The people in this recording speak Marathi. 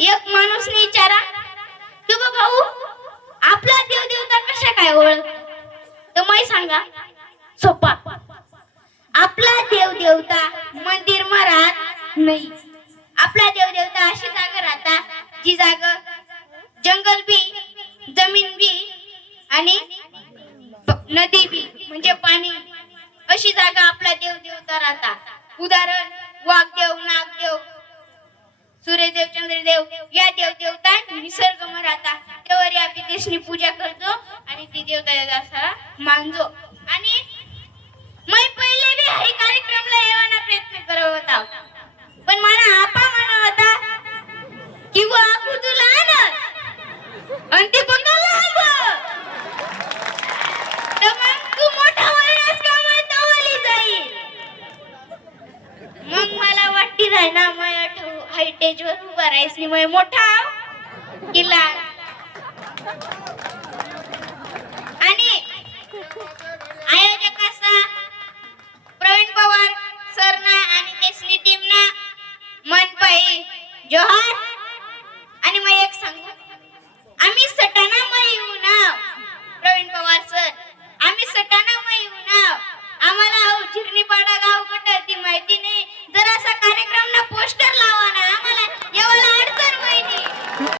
एक माणूसने विचारा की बा भाऊ आपला देव देवता कशा काय ओळख तर मै सांगा सोपा आपला देव देवता मंदिर मा राहत नाही. आपला देव देवता अशी जागा राहता जी जागा जंगल बी जमीन बी आणि नदी बी म्हणजे पाणी अशी जागा आपला देव देवता राहता. उदाहरण वाघदेव नागदेव सूर्यदेव चंद्रदेव या देव देवता निसर्ग मा राहता त्यावर आम्ही देशनी पूजा करतो आणि ती देवता असा मानजो. आणि मैं पहिले भी हरी कार्यक्रमला येवाना प्रयत्न करत होता पण मला आपा म्हणत होता की वो आखू तुला ना आणि ते बघायला हवं तर मग तू मोठा होईनस का मैं तवली जाईल. मग मला वाटती राही ना मैं हायटेज वर उभा राहीस नि मैं मोठा किल्ला आणि आयोजक असा प्रवीण पवार सरना आणि तेसनी टीमना मनपाई जोहार.